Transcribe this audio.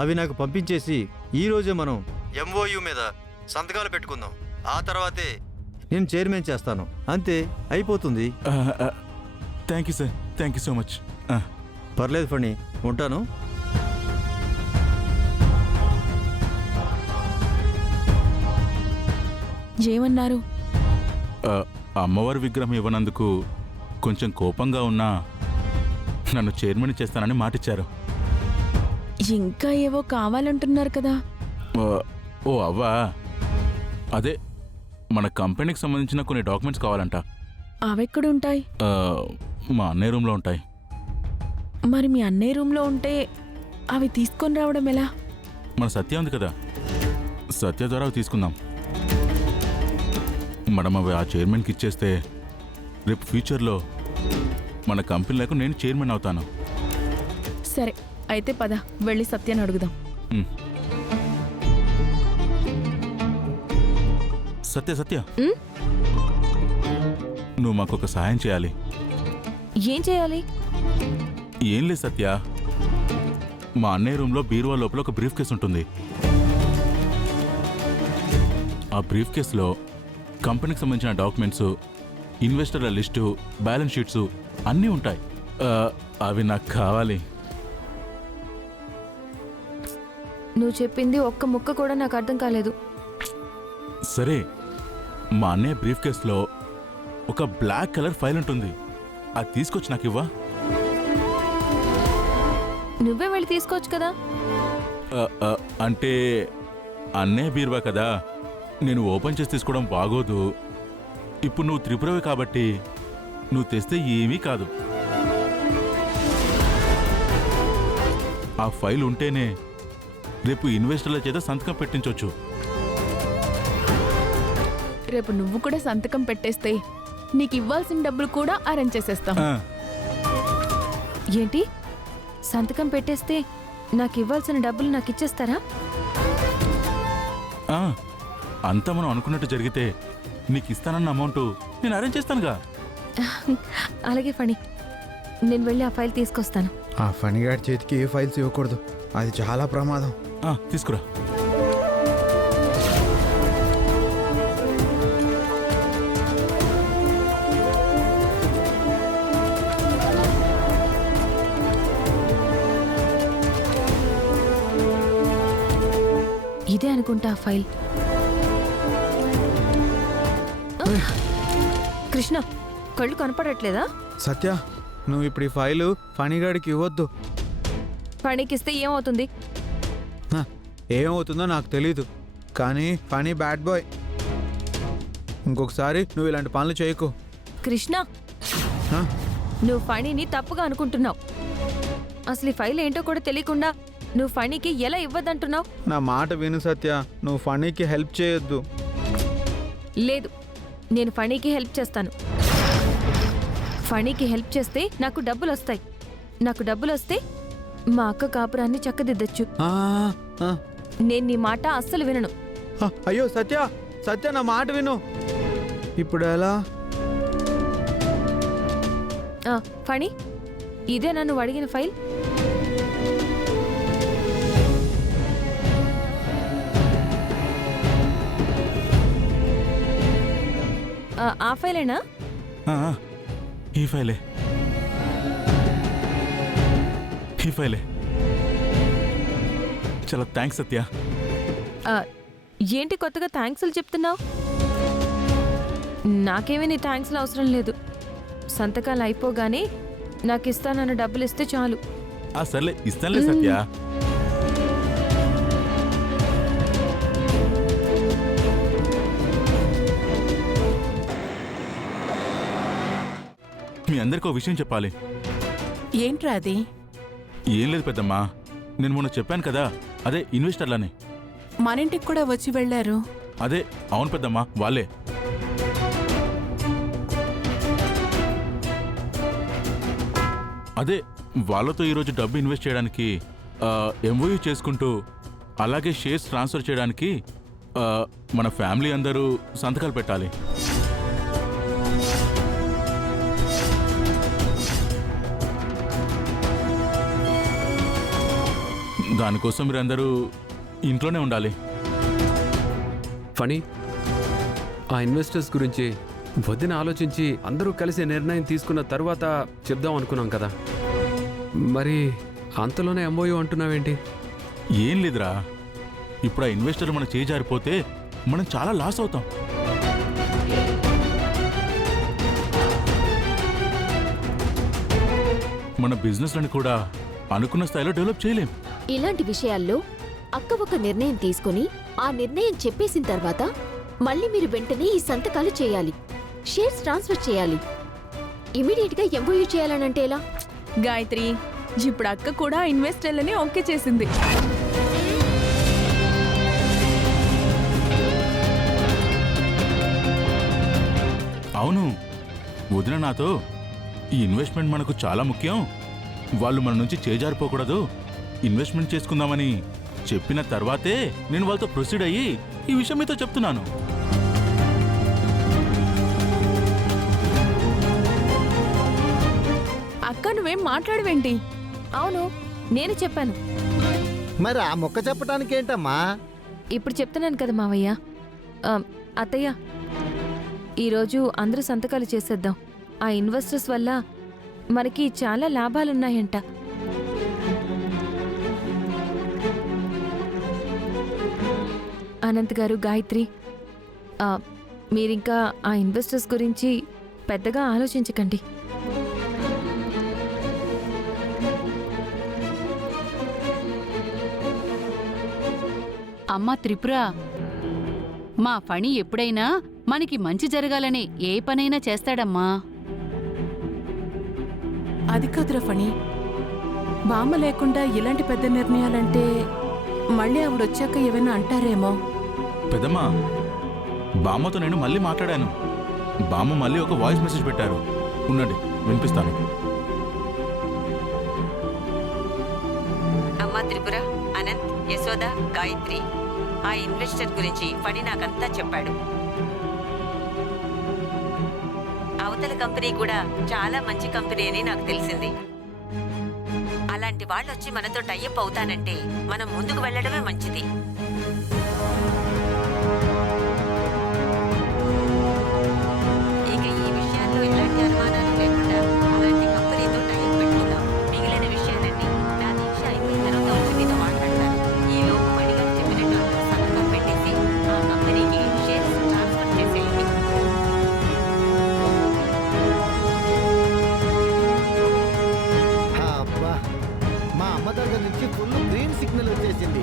అవి నాకు పంపించేసి ఈరోజే మనం ఎంఓయూ మీద సంతకాలు పెట్టుకుందాం. ఆ తర్వాతే నేను చైర్మన్ చేస్తాను. అంతే, అయిపోతుంది. Thank you sir, thank you so much. పర్లేదు ఫణి, ఉంటాను. ఏమన్నారు? అమ్మవారి విగ్రహం ఇవ్వనందుకు కొంచెం కోపంగా ఉన్నా నన్ను చైర్మన్ చేస్తానని మాటిచ్చారు. ఇంకా ఏవో కావాలంటున్నారు కదా. ఓ అవ్వా, అదే మన కంపెనీకి సంబంధించిన కొన్ని డాక్యుమెంట్స్ కావాలంట. అవెక్కడుంటాయి? మా అన్నయ్య రూమ్లో ఉంటాయి. మరి మీ అన్నయ్య రూమ్లో ఉంటే అవి తీసుకొని రావడం ఎలా? మన సత్య ఉంది కదా, సత్య ద్వారా అవి తీసుకుందాం. మనం అవి ఆ చైర్మన్కి ఇచ్చేస్తే రేపు ఫ్యూచర్లో మన కంపెనీలకు నేను చైర్మన్ అవుతాను. సరే, అయితే పద వెళ్ళి సత్యాన్ని అడుగుదాం. సత్య సత్య, నువ్వు మాకొక సహాయం చేయాలి. ఏం చేయాలి? ఏం లేదు సత్య, మా అన్నయ్య రూమ్లో బీరువా లోపల ఒక బ్రీఫ్ కేసు ఉంటుంది. ఆ బ్రీఫ్ కేసులో కంపెనీకి సంబంధించిన డాక్యుమెంట్స్, ఇన్వెస్టర్ల లిస్టు, బ్యాలెన్స్ షీట్స్ అన్నీ ఉంటాయి. అవి నాకు కావాలి. నువ్వు చెప్పింది ఒక్క ముక్క కూడా నాకు అర్థం కాలేదు. సరే, మా అన్నయ్య బ్రీఫ్ కేసులో ఒక బ్లాక్ కలర్ ఫైల్ ఉంటుంది. అది తీసుకొచ్చి నాకు ఇవ్వా. నువ్వే వెళ్ళి తీసుకోవచ్చు కదా. అంటే అన్నయ్య బీరువా కదా, నేను ఓపెన్ చేసి తీసుకోవడం బాగోదు. ఇప్పుడు నువ్వు త్రిపురవి కాబట్టి నువ్వు తెస్తే ఏమీ కాదు. ఆ ఫైల్ ఉంటేనే రేపు ఇన్వెస్టర్ల చేత సంతకం పెట్టించవచ్చు. రేపు నువ్వు కూడా సంతకం పెట్టేస్తే నీకు ఇవ్వాల్సిన డబ్బులు కూడా అరేంజ్ చేసేస్తాం. ఏంటి, సంతకం పెట్టేస్తే నాకు ఇవ్వాల్సిన డబ్బులు నాకు ఇచ్చేస్తారా? అంతా మనం అనుకున్నట్టు జరిగితే నీకు ఇస్తానన్న అమౌంట్ నేను అరేంజ్ చేస్తానుగా. అలాగే ఫణి, నేను వెళ్ళి ఆ ఫైల్ తీసుకొస్తాను. ఆ ఫణిగాడి చేతికి ఏ ఫైల్స్ ఇవ్వకూడదు, అది చాలా ప్రమాదం. తీసుకురా. ఇదే అనుకుంటా ఆ ఫైల్. కృష్ణ, కళ్ళు కనపడట్లేదా? సత్య, నువ్వు ఇప్పుడు ఈ ఫైలు ఫణిగాడికి ఇవ్వద్దు. ఫణికిస్తే ఏమవుతుంది? ఏమవుతుందో నాకు తెలీదు, కానీ ఫణి బ్యాడ్ బాయ్. ఇంకొకసారి నువ్వు ఇలాంటి పనులు చేయకు. కృష్ణ, నువ్వు ఫణిని తప్పుగా అనుకుంటున్నావు. అసలు ఈ ఫైల్ ఏంటో కూడా తెలియకుండా నువ్వు ఫణికి ఎలా ఇవ్వద్దంటున్నావు? నా మాట విను సత్య, నువ్వు ఫణికి హెల్ప్ చేయొద్దు. లేదు, నేను ఫణికి హెల్ప్ చేస్తాను. ఫణికి హెల్ప్ చేస్తే నాకు డబ్బులు వస్తాయి. నాకు డబ్బులు వస్తే మా అక్క కాపురాన్ని చక్కదిద్దచ్చు. నేను నీ మాట అస్సలు వినను. అయ్యో సత్య, సత్య నా మాట విను. ఇప్పుడు ఎలా? ఫణి, ఇదే నన్ను అడిగిన ఫైల్. ఆ ఫైలేనా? ఈ ఫైలే, ఈ ఫైలే. చాలా థ్యాంక్స్ సత్య. ఏంటి కొత్తగా థ్యాంక్స్లు చెప్తున్నావు? నాకేమీ నీ థ్యాంక్స్లు అవసరం లేదు. సంతకాలు అయిపోగానే నాకు ఇస్తానన్న డబ్బులు ఇస్తే చాలు. సర్లే, ఇస్తానులే సత్య. మీ అందరికీ ఒక విషయం చెప్పాలి. ఏంట్రా అది? ఏం లేదు పెద్దమ్మా, నేను మొన్న చెప్పాను కదా, అదే ఇన్వెస్టర్లని. మన ఇంటికి కూడా వచ్చి వెళ్ళారు. అదే, అవును పెద్దమ్మా, వాళ్ళే. అదే వాళ్ళతో ఈరోజు డబ్బు ఇన్వెస్ట్ చేయడానికి ఎంఓయూ చేసుకుంటూ అలాగే షేర్స్ ట్రాన్స్ఫర్ చేయడానికి మన ఫ్యామిలీ అందరూ సంతకాలు పెట్టాలి. దానికోసం మీరందరూ ఇంట్లోనే ఉండాలి. ఫణి, ఆ ఇన్వెస్టర్స్ గురించి వదిన ఆలోచించి అందరూ కలిసి నిర్ణయం తీసుకున్న తర్వాత చెప్దాం అనుకున్నాం కదా, మరి అంతలోనే ఎంఓయూ అంటున్నావేంటి? ఏం లేదురా, ఇప్పుడు ఆ ఇన్వెస్టర్లు మన చేయి జారిపోతే మనం చాలా లాస్ అవుతాం. మన బిజినెస్లను కూడా అనుకున్న స్థాయిలో డెవలప్ చేయలేం. ఇలాంటి విషయాల్లో అక్క ఒక నిర్ణయం తీసుకుని ఆ నిర్ణయం చెప్పేసిన తర్వాత మళ్ళీ మీరు వెంటనే ఈ సంతకాలు చేయాలి, షేర్స్ ట్రాన్స్ఫర్ చేయాలి. ఇమీడియట్ గా ఎంఓయూ చేయాలనంటే ఎలా? గాయత్రి, ఇప్పుడు అక్క కూడా ఇన్వెస్టర్లని ఓకే చేసింది. అవును, వదిన నాతో ఈ ఇన్వెస్ట్మెంట్ మనకు చాలా ముఖ్యం, వాళ్ళు మన నుంచి చేజారిపోకూడదు, ఇన్వెస్ట్మెంట్ చేసుకుందామని చెప్పిన తర్వాతే నేను వాళ్ళతో ప్రొసీడ్ అయ్యి ఈ విషయం మీతో చెప్తున్నాను. అక్క నువ్వేం మాట్లాడవేంటి? అవును, నేను చెప్పాను. మరి ఆ మొక్క చెప్పడానికి ఏంటమ్మా? ఇప్పుడు చెప్తున్నాను కదా మావయ్య. అత్తయ్య, ఈరోజు అందరూ సంతకాలు చేసేద్దాం. ఆ ఇన్వెస్టర్స్ వల్ల మనకి చాలా లాభాలున్నాయంట. అనంత్ గారు, గాయత్రి, మీరింకా ఆ ఇన్వెస్టర్స్ గురించి పెద్దగా ఆలోచించకండి. అమ్మా త్రిపుర, మా ఫణి ఎప్పుడైనా మనకి మంచి జరగాలని ఏ పనైనా చేస్తాడమ్మా. అది కాదురా ఫణి, బామ్మ లేకుండా ఇలాంటి పెద్ద నిర్ణయాలంటే మళ్ళీ ఆవిడొచ్చాక ఏమైనా అంటారేమో. పెద్దమ్మా, బామ్మతో నేను మళ్ళీ మాట్లాడాను. బామ్మ మళ్ళీ ఒక వాయిస్ మెసేజ్ పెట్టారు, ఉండండి వినిపిస్తాను. అమ్మా త్రిపుర, అనంత్, యశోద, గాయత్రి, ఆ ఇన్వెస్టర్ గురించి ఫణి నాకంతా చెప్పాడు. అవతల కంపెనీ కూడా చాలా మంచి కంపెనీ అని నాకు తెలిసింది. అలాంటి వాళ్ళొచ్చి మనతో టైఅప్ అవుతానంటే మనం ముందుకు వెళ్ళడమే మంచిది. ఇక ఈ విషయాల్లో ఎలాంటి అనుమానాలు లేకుండా అలాంటి కంపెనీతో టైఅప్ పెట్టుకుందాం. మిగిలిన విషయాలన్నీ నా దీక్ష అయిపోయిన తర్వాత వచ్చి మీతో మాట్లాడతాను. ఈ లోపు మణిగారు చెప్పినట్టు అందరూ సంతకం పెట్టేసి ఆ కంపెనీకి షేర్స్ ట్రాన్స్ఫర్ చేసేయండి. అబ్బా, మా అమ్మ దగ్గర నుంచి ఫుల్ గ్రీన్ సిగ్నల్ వచ్చేసింది.